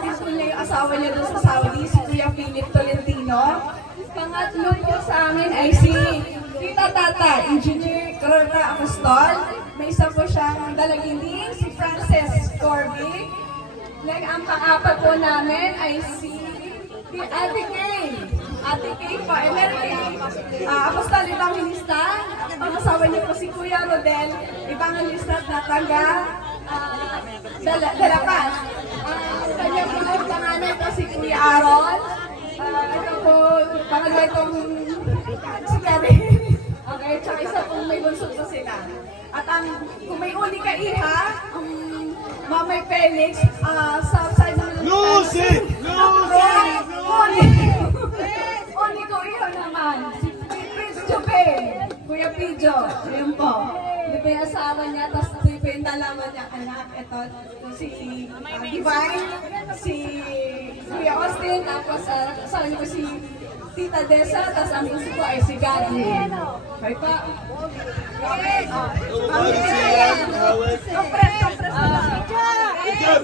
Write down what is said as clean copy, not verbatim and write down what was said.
din po niya yung asawa niya doon sa Saudi, si Kuya Philip Tolentino. Pangatlo po sa amin ay si Tita Tata, Engineer Corona Apostol. May isa po siyang dalagiling, si Frances Corby. Like, ang pang-apat po namin ay si Ate Kay. Ate Kay po, Apostol Evangelista. Pangasawa niya po si Kuya Rodel, Evangelista na taga Dalapan. Kanya po yung panganay po si Kuya Aaron. Ito po, pangalawa itong si Kevin. Okay, tsaka isa pong may bunsod po sila. At kung may uli ka iha, Mamay Felix, sa side ng Lucy! Uli ko iha naman, si Prince Jope, Kuya Pijo, yun po. Hindi po yung asawa niya, tapos ito po yung dalawa niya anak. Ito, si Divine, si Kuya Austin, tapos asawa niya po si Tita Desa, tapos ang gusto ko ay si Gadi. Okay pa? Okay. Howard. Compress na lang. Good job.